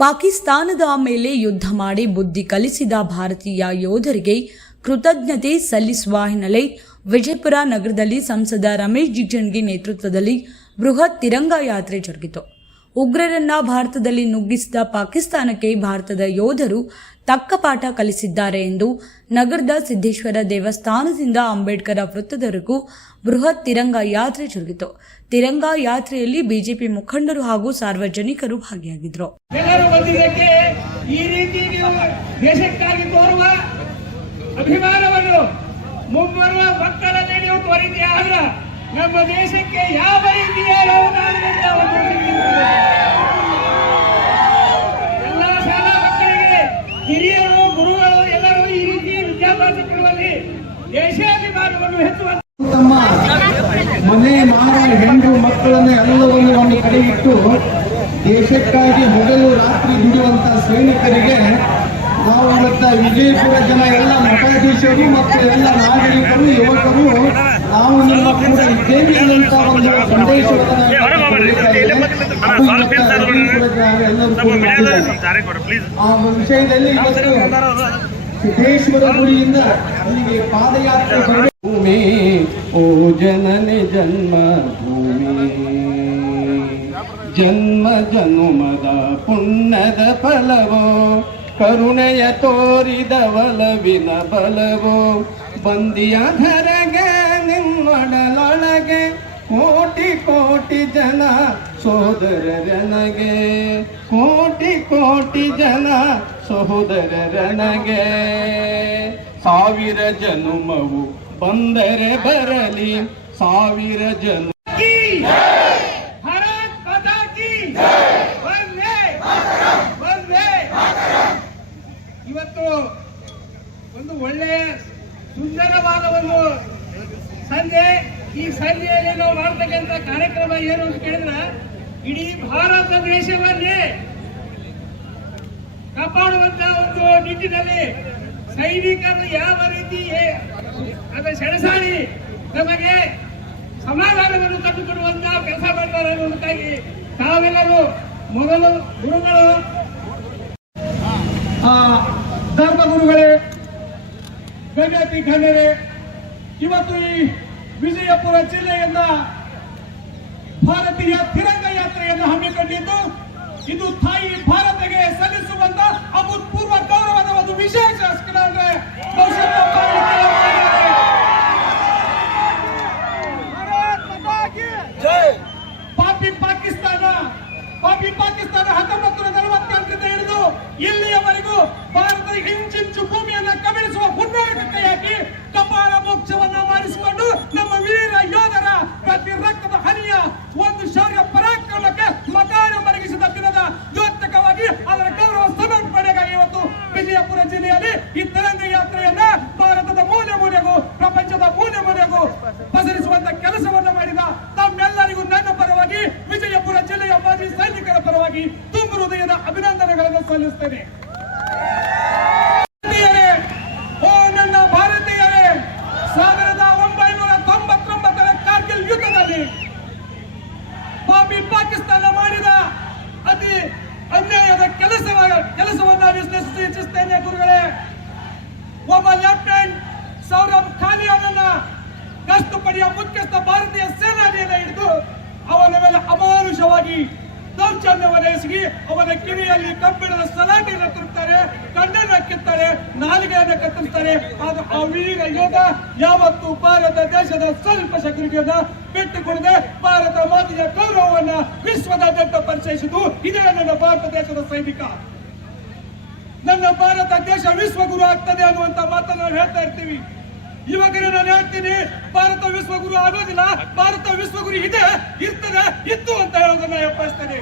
ಪಾಕಿಸ್ತಾನದ ಮೇಲೆ ಯುದ್ಧ ಮಾಡಿ ಬುದ್ಧಿ ಕಲಿಸಿದ ಭಾರತೀಯ ಯೋಧರಿಗೆ ಕೃತಜ್ಞತೆ ಸಲ್ಲಿಸುವ ಹಿನ್ನೆಲೆ ವಿಜಯಪುರ ನಗರದಲ್ಲಿ ಸಂಸದ ರಮೇಶ್ ಜಿಗಜಿಣಗಿ ನೇತೃತ್ವದಲ್ಲಿ ಬೃಹತ್ ತಿರಂಗ ಯಾತ್ರೆ ಜರುಗಿತು. ಉಗ್ರರನ್ನ ಭಾರತದಲ್ಲಿ ನುಗ್ಗಿಸಿದ ಪಾಕಿಸ್ತಾನಕ್ಕೆ ಭಾರತದ ಯೋಧರು ತಕ್ಕ ಪಾಠ ಕಲಿಸಿದ್ದಾರೆ ಎಂದು ನಗರದ ಸಿದ್ದೇಶ್ವರ ದೇವಸ್ಥಾನದಿಂದ ಅಂಬೇಡ್ಕರ್ ವೃತ್ತದವರೆಗೂ ಬೃಹತ್ ತಿರಂಗ ಯಾತ್ರೆ ಜರುಗಿತು. ತಿರಂಗ ಯಾತ್ರೆಯಲ್ಲಿ ಬಿಜೆಪಿ ಮುಖಂಡರು ಹಾಗೂ ಸಾರ್ವಜನಿಕರು ಭಾಗಿಯಾಗಿದ್ದರು. ಈ ರೀತಿ ನೀವು ದೇಶಕ್ಕಾಗಿ ತೋರುವ ಅಭಿಮಾನವನ್ನು ಮುಂಬರುವ ಮಕ್ಕಳಲ್ಲಿ ನೀವು ತೋರಿಕೆ ಆದ್ರೆ ನಮ್ಮ ದೇಶಕ್ಕೆ ಯಾವ ರೀತಿಯ ಎಲ್ಲ ಶಾಲಾ ಮಕ್ಕಳಿಗೆ ಹಿರಿಯರು ಗುರುಗಳು ಎಲ್ಲರೂ ಈ ರೀತಿ ವಿದ್ಯಾಭ್ಯಾಸ ಕೊಡುವಲ್ಲಿ ದೇಶಾಭಿಮಾನವನ್ನು ಹೆಚ್ಚುವ ತಮ್ಮ ಮನೆ ಮಾರ ಹೆಣ್ಣು ಮಕ್ಕಳನ್ನು ಎಲ್ಲವನ್ನು ಒಂದು ಕಡೆಗಿಟ್ಟು ದೇಶಕ್ಕಾಗಿ ಹಗಲು ರಾತ್ರಿ ದುಡಿಯುವಂತ ಸೈನಿಕರಿಗೆ ನಾವು ಇವತ್ತ ವಿಜಯಪುರ ಜನ ಎಲ್ಲ ಮಠಾಧೀಶರು ಮತ್ತು ಎಲ್ಲ ನಾಗರಿಕರು ಯುವಕರು ನಾವು ನಿಮ್ಮ ಕೂಡ ಇದ್ದೇವೆ ಎನ್ನುವಂತ ಒಂದು ಸಂದೇಶವನ್ನು ಆ ವಿಷಯದಲ್ಲಿ ಇವತ್ತು ಸಿದ್ದೇಶ್ವರ ಗುಡಿಯಿಂದ ಅಲ್ಲಿಗೆ ಪಾದಯಾತ್ರೆ ಭೂಮಿ ಓ ಜನನಿ ಜನ್ಮ ಭೂಮಿ ಜನ್ಮ ಜನುಮದ ಪುಣ್ಯದ ಫಲವೋ ಕರುಣೆಯ ತೋರಿದ ಒಲವಿನ ಬಲವೋ ಬಂದಿಯ ಧರೆಗೆ ನಿಮ್ಮೊಡಲೊಳಗೆ ಕೋಟಿ ಕೋಟಿ ಜನ ಸೋದರರನಗೆ ಕೋಟಿ ಕೋಟಿ ಜನ ಸಹೋದರರನಗೆ ಸಾವಿರ ಜನುಮವು ಬಂದರೆ ಬರಲಿ ಸಾವಿರ ಜನ ಇವತ್ತು ಒಂದು ಒಳ್ಳೆಯ ಸುಂದರವಾದ ಒಂದು ಸಂಜೆ. ಈ ಸಂಜೆಯಲ್ಲಿ ನಾವು ಮಾಡ್ತಕ್ಕಂಥ ಕಾರ್ಯಕ್ರಮ ಏನು ಅಂತ ಕೇಳಿದ್ರೆ ಇಡೀ ಭಾರತ ದೇಶವನ್ನೇ ಕಾಪಾಡುವಂತ ಒಂದು ನಿಟ್ಟಿನಲ್ಲಿ ಸೈನಿಕರು ಯಾವ ರೀತಿ ಅದರ ಸೆಣಸಾಡಿ ನಮಗೆ ಸಮಾಧಾನವನ್ನು ತಂದುಕೊಡುವಂತ ಕೆಲಸ ಮಾಡ್ತಾರೆ ಅನ್ನೋದಕ್ಕಾಗಿ ತಾವೆಲ್ಲರೂ ಮೊದಲು ಗುರುಗಳು ಧರ್ಮಗುರುಗಳೇ ಗಣ್ಯತಿ ಗಣ್ಯರೇ, ಇವತ್ತು ಈ ವಿಜಯಪುರ ಜಿಲ್ಲೆಯಿಂದ ಭಾರತೀಯ ತಿರಂಗ ಯಾತ್ರೆಯನ್ನು ಹಮ್ಮಿಕೊಂಡಿದ್ದು ಇದು ತಾಯಿ ಭಾರತಗೆ ಸಲ್ಲಿಸುವಂತ ಅಭೂತಪೂರ್ವ ಗೌರವದ ಒಂದು ವಿಶೇಷ ಅಂದ್ರೆ ಪಾಕಿಸ್ತಾನ 1948ರಿಂದ ಹಿಡಿದು ಇಲ್ಲಿಯವರೆಗೂ ಭಾರತದ ಇಂಚಿಂಚು ಭೂಮಿಯನ್ನು ಕಬಳಿಸುವ ಹುನ್ನಾರಕ್ಕೆ ಹಾಕಿ ಕಪಾಲ ಮೋಕ್ಷವನ್ನ ಮಾಡಿಸಿಕೊಂಡು ನಮ್ಮ ವೀರ ಯೋಧರ ಪ್ರತಿ ರಕ್ತದ ಹನಿಯ ಒಂದು ಶೌರ್ಯ ಪರಾಕ್ರಮಕ್ಕೆ ಮಕಾನ ಮರಗಿಸಿದ ದಿನದ ದ್ಯೋತಕವಾಗಿ ಅದರ ಗೌರವ ಸಮರ್ಪಣೆಗಾಗಿ ಇವತ್ತು ವಿಜಯಪುರ ಜಿಲ್ಲೆಯಲ್ಲಿ ಈ ತಿರಂಗ ಯಾತ್ರೆಯನ್ನ ಭಾರತದ ಮೂಲೆ ಮೂಲೆಗೂ ಪ್ರಪಂಚದ ಮೂಲೆ ಮೂಲೆಗೂ ಪಸರಿಸುವಂತ ಕೆಲಸವನ್ನ ಮಾಡಿದ ತಮ್ಮೆಲ್ಲರಿಗೂ ನನ್ನ ಪರವಾಗಿ ವಿಜಯಪುರ ಜಿಲ್ಲೆಯ ಮಾಜಿ ಸೈನಿಕರ ಪರವಾಗಿ ತುಂಬ ಹೃದಯದ ಅಭಿನಂದನೆಗಳನ್ನು ಸಲ್ಲಿಸುತ್ತೇನೆ. ಓ ನನ್ನ ಭಾರತೀಯರೇ, 1999ರ ಕಾರ್ಗಿಲ್ ಯುದ್ಧದಲ್ಲಿ ಪಾಕಿಸ್ತಾನ ಮಾಡಿದ ಅತಿ ಅನ್ಯಾಯದ ಕೆಲಸವನ್ನ ವಿಶ್ಲೇಷಿಸಿ ಇಚ್ಛಿಸುತ್ತೇನೆ. ಗುರುಗಳೇ, ಒಬ್ಬ ಲೆಫ್ಟಿನೆಂಟ್ ಸೌರಭ್ ಖಾಲಿಯಾನನ್ನ ಗಸ್ತು ಪಡೆಯ ಮುಖ್ಯಸ್ಥ ಭಾರತೀಯ ಸೇನಾನಿಯನ್ನ ಹಿಡಿದು ಅವನ ಮೇಲೆ ಅಮಾನುಷವಾಗಿ ದೌರ್ಜನ್ಯವನ್ನು ಎಸಗಿ ಅವನ ಕಿವಿಯಲ್ಲಿ ಕಬ್ಬಿಣದ ಸಲಾಟೆಯನ್ನು ತುರುತ್ತಾರೆ, ಕಣ್ಣನ್ನು ಕಿತ್ತಾರೆ, ನಾಲಿಗೆಯನ್ನು ಕತ್ತರಿಸ್ತಾರೆ. ಆಗ ಆ ವೀರ ಯೋಧ ಯಾವತ್ತು ಭಾರತ ದೇಶದ ಸ್ವಲ್ಪ ಶಕ್ತಿಯನ್ನ ಬಿಟ್ಟುಕೊಡದೆ ಭಾರತ ಮಾತೆಯ ಗೌರವವನ್ನ ವಿಶ್ವದಾದ್ಯಂತ ಪರಿಚಯಿಸಿದ್ದು ಇದೇ ನನ್ನ ಭಾರತ ದೇಶದ ಸೈನಿಕ. ನನ್ನ ಭಾರತ ದೇಶ ವಿಶ್ವಗುರು ಆಗ್ತದೆ ಅನ್ನುವಂತ ಮಾತನ್ನು ನಾವು ಹೇಳ್ತಾ ಇರ್ತೀವಿ. ಇವಾಗ ನಾನು ಹೇಳ್ತೀನಿ, ಭಾರತ ವಿಶ್ವಗುರು ಆಗೋದಿಲ್ಲ, ಭಾರತ ವಿಶ್ವಗುರು ಇದೆ, ಇರ್ತದೆ, ಇತ್ತು ಅಂತ ಹೇಳೋದನ್ನ ಎಪ್ಪಸ್ತೇನೆ.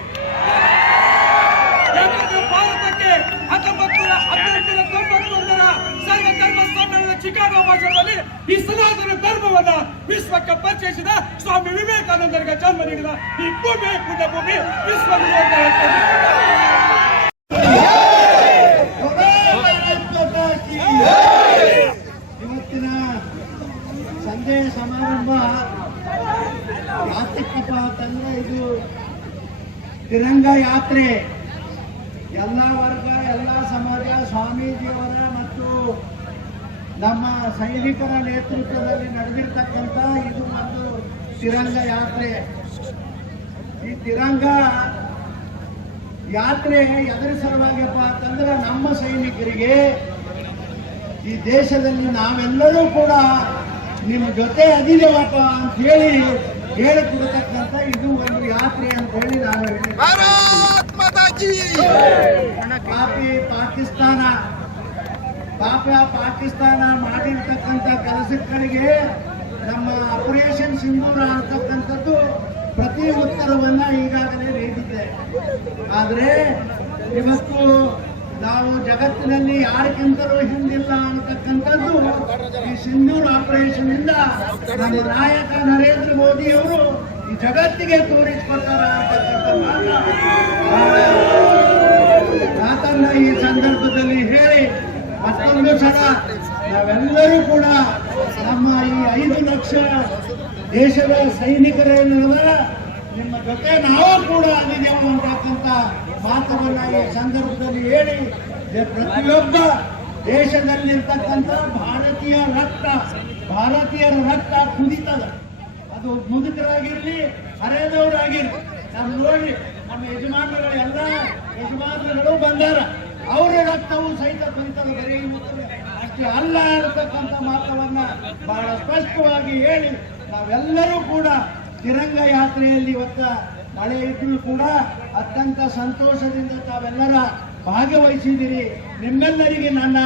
ಯಾಕಂದ್ರೆ ಭಾರತಕ್ಕೆ 1991ರ ಸರ್ವಧರ್ಮ ಸಮ್ಮೇಳನ ಚಿಕಾಗೋ ಭಾಷಣದಲ್ಲಿ ಈ ಸನಾತನ ಧರ್ಮವನ್ನ ವಿಶ್ವಕ್ಕೆ ಪರಿಚಯಿಸಿದ ಸ್ವಾಮಿ ವಿವೇಕಾನಂದರಿಗೆ ಜನ್ಮ ನೀಡಿದ ಈ ಭೂಮಿ ಪುಣ್ಯ ಭೂಮಿ ವಿಶ್ವಗುರು ಅಂತ ಹೇಳ್ತೇನೆ. ಸಂಜೆ ಸಮಾರಂಭ ಯಾತಕ್ಕಪ್ಪ ಅಂತಂದ್ರೆ ಇದು ತಿರಂಗ ಯಾತ್ರೆ ಎಲ್ಲ ವರ್ಗ ಎಲ್ಲ ಸಮಾಜ ಸ್ವಾಮೀಜಿಯವರ ಮತ್ತು ನಮ್ಮ ಸೈನಿಕರ ನೇತೃತ್ವದಲ್ಲಿ ನಡೆದಿರ್ತಕ್ಕಂಥ ಇದು ಒಂದು ತಿರಂಗ ಯಾತ್ರೆ. ಈ ತಿರಂಗ ಯಾತ್ರೆ ಎದರ ಸಲುವಾಗಿಯಪ್ಪ ಅಂತಂದ್ರೆ ನಮ್ಮ ಸೈನಿಕರಿಗೆ ಈ ದೇಶದಲ್ಲಿ ನಾವೆಲ್ಲರೂ ಕೂಡ ನಿಮ್ಮ ಜೊತೆ ಅದಿದೇವಪ್ಪ ಅಂತ ಹೇಳಿ ಹೇಳಿಕೊಡ್ತಕ್ಕಂಥ ಇದು ಒಂದು ಯಾತ್ರೆ ಅಂತ ಹೇಳಿ ನಾನು ಹೇಳಿದೆ. ಪಾಕಿಸ್ತಾನ ಮಾಡಿರ್ತಕ್ಕಂಥ ಕೆಲಸಗಳಿಗೆ ನಮ್ಮ ಆಪರೇಷನ್ ಸಿಂಧೂರ ಅಂತಕ್ಕಂಥದ್ದು ಪ್ರತಿ ಉತ್ತರವನ್ನ ಈಗಾಗಲೇ ನೀಡಿದೆ. ಆದರೆ ಇವತ್ತು ನಾವು ಜಗತ್ತಿನಲ್ಲಿ ಯಾರಿಗಿಂತಲೂ ಹಿಂದಿಲ್ಲ ಅನ್ನತಕ್ಕಂಥದ್ದು ಈ ಸಿಂಧೂರ್ ಆಪರೇಷನ್ ಇಂದ ನಮ್ಮ ನಾಯಕ ನರೇಂದ್ರ ಮೋದಿ ಅವರು ಈ ಜಗತ್ತಿಗೆ ತೋರಿಸಿಕೊಟ್ಟಾರ ಅಂತಕ್ಕಂಥ ಮಾತನ್ನ ಈ ಸಂದರ್ಭದಲ್ಲಿ ಹೇಳಿ ಮತ್ತೊಂದು ಸಲ ನಾವೆಲ್ಲರೂ ಕೂಡ ನಮ್ಮ ಈ 5 ಲಕ್ಷ ದೇಶದ ಸೈನಿಕರೇನದ ನಿಮ್ಮ ಜೊತೆ ನಾವು ಕೂಡ ಆಗಿದೆವು ಅಂತಕ್ಕಂಥ ಮಾತನ್ನ ಈ ಸಂದರ್ಭದಲ್ಲಿ ಹೇಳಿ ಪ್ರತಿಯೊಬ್ಬ ದೇಶದಲ್ಲಿರ್ತಕ್ಕಂಥ ಭಾರತೀಯರ ರಕ್ತ ಕುದಿತದ. ಅದು ಮುದುಕರಾಗಿರ್ಲಿ ಹರೆಯದವರಾಗಿರ್ಲಿ. ನಮ್ಮ ನೋಡಿ ನಮ್ಮ ಯಜಮಾನರುಗಳು ಬಂದಾರ, ಅವರ ರಕ್ತವು ಸಹಿತ ಕುದಿತದ. ಬರೀ ಅಷ್ಟೇ ಅಲ್ಲ ಇರತಕ್ಕಂಥ ಮಾತವನ್ನ ಬಹಳ ಸ್ಪಷ್ಟವಾಗಿ ಹೇಳಿ ನಾವೆಲ್ಲರೂ ಕೂಡ ತಿರಂಗ ಯಾತ್ರೆಯಲ್ಲಿ ಇವತ್ತ ಮಳೆ ಇದ್ರೂ ಕೂಡ ಅತ್ಯಂತ ಸಂತೋಷದಿಂದ ತಾವೆಲ್ಲರ ಭಾಗವಹಿಸಿದಿರಿ. ನಿಮ್ಮೆಲ್ಲರಿಗೆ ನನ್ನ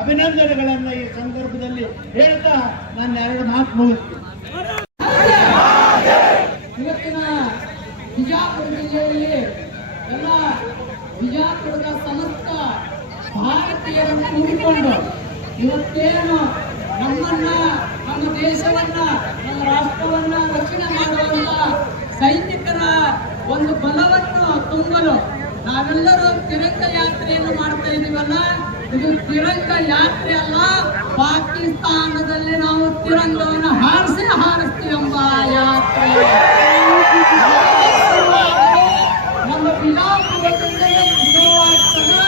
ಅಭಿನಂದನೆಗಳನ್ನ ಈ ಸಂದರ್ಭದಲ್ಲಿ ಹೇಳ್ತಾ ನನ್ನ 2 ಮಾತು ಮುಗಿಸ್ತೀನಿ. ಇವತ್ತಿನ ಬಿಜಾಪುರ ಜಿಲ್ಲೆಯಲ್ಲಿ ಎಲ್ಲ ಬಿಜಾಪುರದ ಸಮಸ್ತ ಭಾರತೀಯರನ್ನು ಕೂಡಿಕೊಂಡು ಇವತ್ತೇನು ನಮ್ಮನ್ನ, ನಮ್ಮ ದೇಶವನ್ನ, ನಮ್ಮ ರಾಷ್ಟ್ರವನ್ನ ರಕ್ಷಣೆ ಮಾಡುವಂತ ಸೈನಿಕರ ಒಂದು ಬಲವನ್ನು ತುಂಬಲು ನಾವೆಲ್ಲರೂ ತಿರಂಗ ಯಾತ್ರೆಯನ್ನು ಮಾಡ್ತಾ ಇದೀವಲ್ಲ, ಇದು ತಿರಂಗ ಯಾತ್ರೆ ಅಲ್ಲ, ಪಾಕಿಸ್ತಾನದಲ್ಲಿ ನಾವು ತಿರಂಗವನ್ನು ಹಾರಿಸ್ತೀವೆಂಬ ಯಾತ್ರೆ. ನಮ್ಮ ಬಿಜಾಪುರದಿಂದಲೇ ಶುರುವಾಗ್ತದೆ.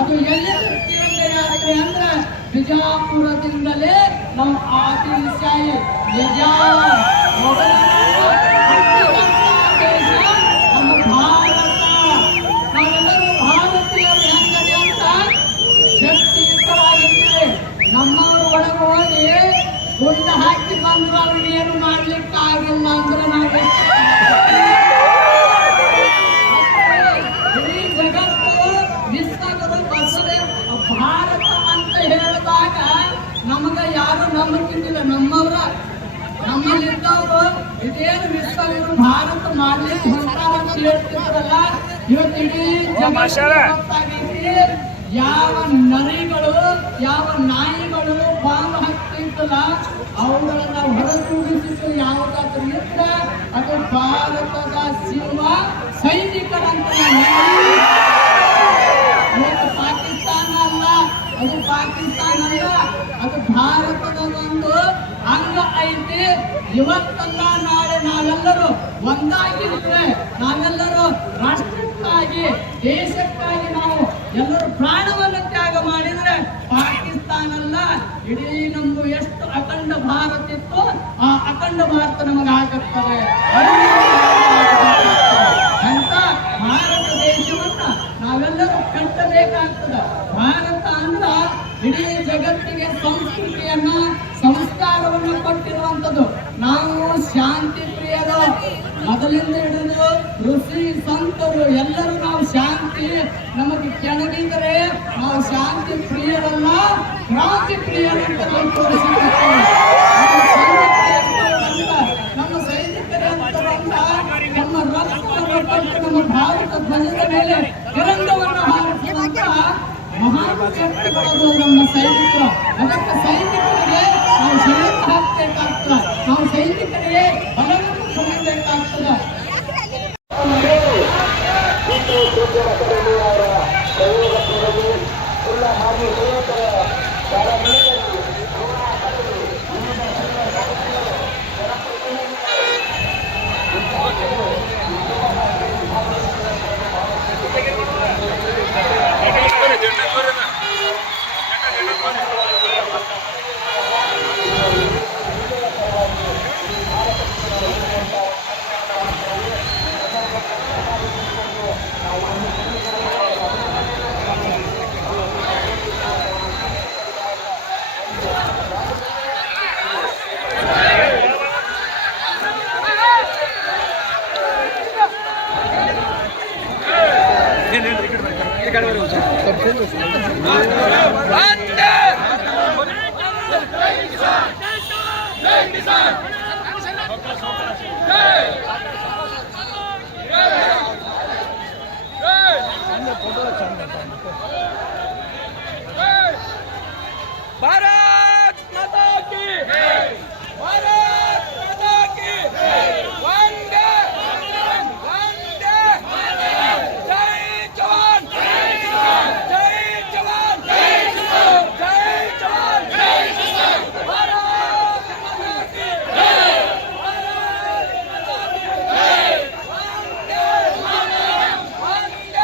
ಅದು ಎಲ್ಲಿಂದ ತಿರಂಗ ಯಾತ್ರೆ ಅಂದ್ರೆ ಬಿಜಾಪುರದಿಂದಲೇ ನಮ್ಮ ಆದಿಲ್ಶಾಹಿ ನಿಜಾಮ್ ನಮ್ಮ ಭಾರತ, ನಾವೆಲ್ಲರೂ ಭಾರತೀಯರು ಹೆಂಗದೆ ಅಂತ ಶಕ್ತಿಯುತವಾಗಿದ್ದೇವೆ. ನಮ್ಮವರು ಒಳಗೆ ಹೋಗಿ ಗುಂಡು ಹಾಕಿ ಬಂದ್ರು ಅವ್ರಿಗೇನು ಮಾಡ್ಲಿಕ್ಕೆ ಆಗಿಲ್ಲ ಅಂದ್ರೆ ನಾವು ಇಡೀ ಜಗತ್ತು ವಿಶ್ವಗಳು ಬಸದೆ ಭಾರತ ಅಂತ ಹೇಳಿದಾಗ ನಮಗ ಯಾರು ನಂಬಿಕಿಲ್ಲ. ನಮ್ಮಲ್ಲಿದ್ದವರು ಇದೇನು ವಿಶ್ವಗಳು ಭಾರತ ಮಾಡ್ಲಿಕ್ಕೆ ಹೊಂಟಾರ ಅಂತ ಹೇಳ್ತಿದ್ರಲ್ಲ, ಇವತ್ತು ಇಡೀ ಜಗತ್ತಾಗೈತಿ. ಯಾವ ನರಿಗಳು, ಯಾವ ನಾಯಿಗಳು ಬಾಂಬ್ ಹಾಕ್ತಿರ್ತಲ್ಲ ಅವುಗಳನ್ನ ಹೊರತೂಡಿಸಿದ್ದು ಯಾವುದಾದ್ರೂ ಇದ್ರೆ ಅದು ಭಾರತದ ಸಿಂಹ ಸೈನಿಕರಂತ. ಇವತ್ತು ಪಾಕಿಸ್ತಾನ ಅಲ್ಲ, ಅದು ಪಾಕಿಸ್ತಾನ ಅಲ್ಲ, ಅದು ಭಾರತದ ಒಂದು ಅಂಗ ಐತಿ. ಇವತ್ತಲ್ಲ ನಾಳೆ ನಾವೆಲ್ಲರೂ ಒಂದಾಗಿರ್ತೇವೆ. ನಾವೆಲ್ಲರೂ ರಾಷ್ಟ್ರಕ್ಕಾಗಿ, ದೇಶಕ್ಕಾಗಿ ನಾವು ಎಲ್ಲರೂ ಪ್ರಾಣವನ್ನು ತ್ಯಾಗ ಮಾಡಿದ್ರೆ ಪಾಕಿಸ್ತಾನ ಅಲ್ಲ, ಇಡೀ ನಮ್ದು ಎಷ್ಟು ಅಖಂಡ ಭಾರತ ಇತ್ತು ಆ ಅಖಂಡ ಭಾರತ ನಮಗಾಗುತ್ತದೆ. ಅಂತ ಭಾರತ ದೇಶವನ್ನ ನಾವೆಲ್ಲರೂ ಕಟ್ಟಬೇಕಾಗ್ತದೆ. ಭಾರತ ಅಂದ್ರ ಇಡೀ ಜಗತ್ತಿಗೆ ಸಂಸ್ಕೃತಿಯನ್ನ, ಸಂಸ್ಕಾರವನ್ನು ಕೊಟ್ಟಿರುವಂಥದ್ದು. ನಾವು ಶಾಂತಿ ಪ್ರಿಯರು, ಮೊದಲಿಂದ ಹಿಡಿದು ಋಷಿ ಸಂತರು ಎಲ್ಲರೂ ನಾವು ಶಾಂತಿ ನಮಗೆ ಕೆಣಗಿದರೆ ನಾವು ಶಾಂತಿ ಪ್ರಿಯರಲ್ಲ, ಕ್ರಾಂತಿ ಪ್ರಿಯರು ಅಂತ ನಾವು ತೋರಿಸಿದ್ದೇವೆ. ನಮ್ಮ ಸೈನಿಕರ ನಮ್ಮ ರಕ್ತವನ್ನು ಕೊಟ್ಟು ನಮ್ಮ ಭಾರತ ಧ್ವಜದ ಮೇಲೆ ತಿರಂಗವನ್ನು ಹಾರಿಸುವಂತ ಮಹಾನ್ ವ್ಯಕ್ತಿಗಳು ನಮ್ಮ ಸೈನಿಕರು. ಅದಕ್ಕೆ ಸೈನಿಕರಿಗೆ ನಾವು ಸೈನಿಕ ಹಾಕಬೇಕಾಗ್ತದೆ, ನಾವು ಸೈನಿಕರಿಗೆ ಬಲವನ್ನು ಕೊಡಬೇಕಾಗ್ತದೆ. Thank you. भारत माता की भारत माता की वंदे वंदे जय जवान जय जवान जय जवान भारत माता की भारत माता की वंदे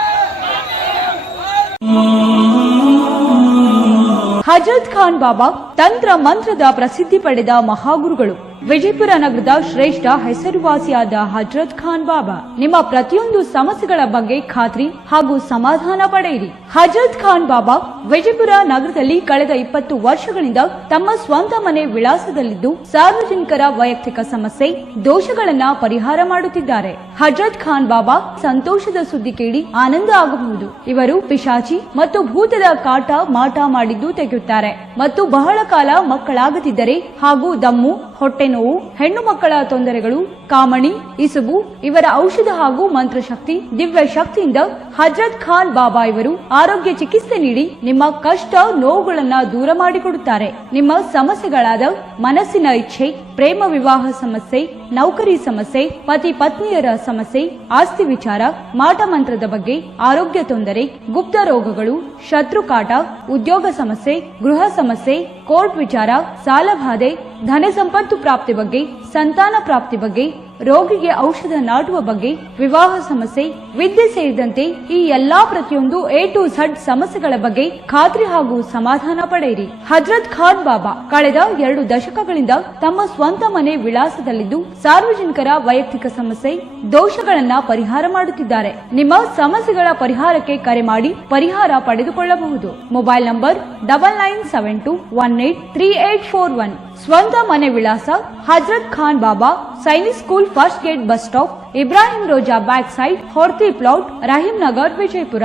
ಹಜರತ್ ಖಾನ್ ಬಾಬಾ ತಂತ್ರ ಮಂತ್ರದ ಪ್ರಸಿದ್ಧಿ ಪಡೆದ ಮಹಾಗುರುಗಳು. ವಿಜಯಪುರ ನಗರದ ಶ್ರೇಷ್ಠ ಹೆಸರುವಾಸಿಯಾದ ಹಜರತ್ ಖಾನ್ ಬಾಬಾ ನಿಮ್ಮ ಪ್ರತಿಯೊಂದು ಸಮಸ್ಯೆಗಳ ಬಗ್ಗೆ ಖಾತ್ರಿ ಹಾಗೂ ಸಮಾಧಾನ ಪಡೆಯಿರಿ. ಹಜರತ್ ಖಾನ್ ಬಾಬಾ ವಿಜಯಪುರ ನಗರದಲ್ಲಿ ಕಳೆದ 20 ವರ್ಷಗಳಿಂದ ತಮ್ಮ ಸ್ವಂತ ಮನೆ ವಿಳಾಸದಲ್ಲಿದ್ದು ಸಾರ್ವಜನಿಕರ ವೈಯಕ್ತಿಕ ಸಮಸ್ಯೆ ದೋಷಗಳನ್ನ ಪರಿಹಾರ ಮಾಡುತ್ತಿದ್ದಾರೆ. ಹಜರತ್ ಖಾನ್ ಬಾಬಾ ಸಂತೋಷದ ಸುದ್ದಿ ಕೇಳಿ ಆನಂದ ಆಗಬಹುದು. ಇವರು ಪಿಶಾಚಿ ಮತ್ತು ಭೂತದ ಕಾಟ ಮಾಟ ಮಾಡಿದ್ದು ತೆಗೆಯುತ್ತಾರೆ ಮತ್ತು ಬಹಳ ಕಾಲ ಮಕ್ಕಳಾಗದಿದ್ದರೆ ಹಾಗೂ ದಮ್ಮು, ಹೊಟ್ಟೆ ನೋವು, ಹೆಣ್ಣು ಮಕ್ಕಳ ತೊಂದರೆಗಳು, ಕಾಮಣಿ, ಇಸುಬು ಇವರ ಔಷಧ ಹಾಗೂ ಮಂತ್ರಶಕ್ತಿ, ದಿವ್ಯ ಶಕ್ತಿಯಿಂದ ಹಜರತ್ ಖಾನ್ ಬಾಬಾ ಇವರು ಆರೋಗ್ಯ ಚಿಕಿತ್ಸೆ ನೀಡಿ ನಿಮ್ಮ ಕಷ್ಟ ನೋವುಗಳನ್ನ ದೂರ ಮಾಡಿಕೊಡುತ್ತಾರೆ. ನಿಮ್ಮ ಸಮಸ್ಯೆಗಳಾದ ಮನಸ್ಸಿನ ಇಚ್ಛೆ, ಪ್ರೇಮ ವಿವಾಹ ಸಮಸ್ಯೆ, ನೌಕರಿ ಸಮಸ್ಯೆ, ಪತಿ ಪತ್ನಿಯರ ಸಮಸ್ಯೆ, ಆಸ್ತಿ ವಿಚಾರ, ಮಾಟ ಮಂತ್ರದ ಬಗ್ಗೆ, ಆರೋಗ್ಯ ತೊಂದರೆ, ಗುಪ್ತ ರೋಗಗಳು, ಶತ್ರುಕಾಟ, ಉದ್ಯೋಗ ಸಮಸ್ಯೆ, ಗೃಹ ಸಮಸ್ಯೆ, ಕೋರ್ಟ್ ವಿಚಾರ, ಸಾಲಬಾಧೆ, ಧನ ಸಂಪತ್ತು ಪ್ರಾಪ್ತಿ ಬಗ್ಗೆ, ಸಂತಾನ ಪ್ರಾಪ್ತಿ ಬಗ್ಗೆ, ರೋಗಿಗೆ ಔಷಧ ನಾಟುವ ಬಗ್ಗೆ, ವಿವಾಹ ಸಮಸ್ಯೆ, ವಿದ್ಯೆ ಸೇರಿದಂತೆ ಈ ಎಲ್ಲಾ ಪ್ರತಿಯೊಂದು A to Z ಸಮಸ್ಯೆಗಳ ಬಗ್ಗೆ ಖಾತ್ರಿ ಹಾಗೂ ಸಮಾಧಾನ ಪಡೆಯಿರಿ. ಹಜರತ್ ಖಾನ್ ಬಾಬಾ ಕಳೆದ 2 ದಶಕಗಳಿಂದ ತಮ್ಮ ಸ್ವಂತ ಮನೆ ವಿಳಾಸದಲ್ಲಿದ್ದು ಸಾರ್ವಜನಿಕರ ವೈಯಕ್ತಿಕ ಸಮಸ್ಯೆ ದೋಷಗಳನ್ನ ಪರಿಹಾರ ಮಾಡುತ್ತಿದ್ದಾರೆ. ನಿಮ್ಮ ಸಮಸ್ಯೆಗಳ ಪರಿಹಾರಕ್ಕೆ ಕರೆ ಮಾಡಿ ಪರಿಹಾರ ಪಡೆದುಕೊಳ್ಳಬಹುದು. Mobile number 9972183841. ಸ್ವಂತ ಮನೆ ವಿಳಾಸ Hazrat Khan Baba, Sainik school, first gate, bus stop, Ibrahim Roza back side, Horti plot, Rahim Nagar, Vijayapura.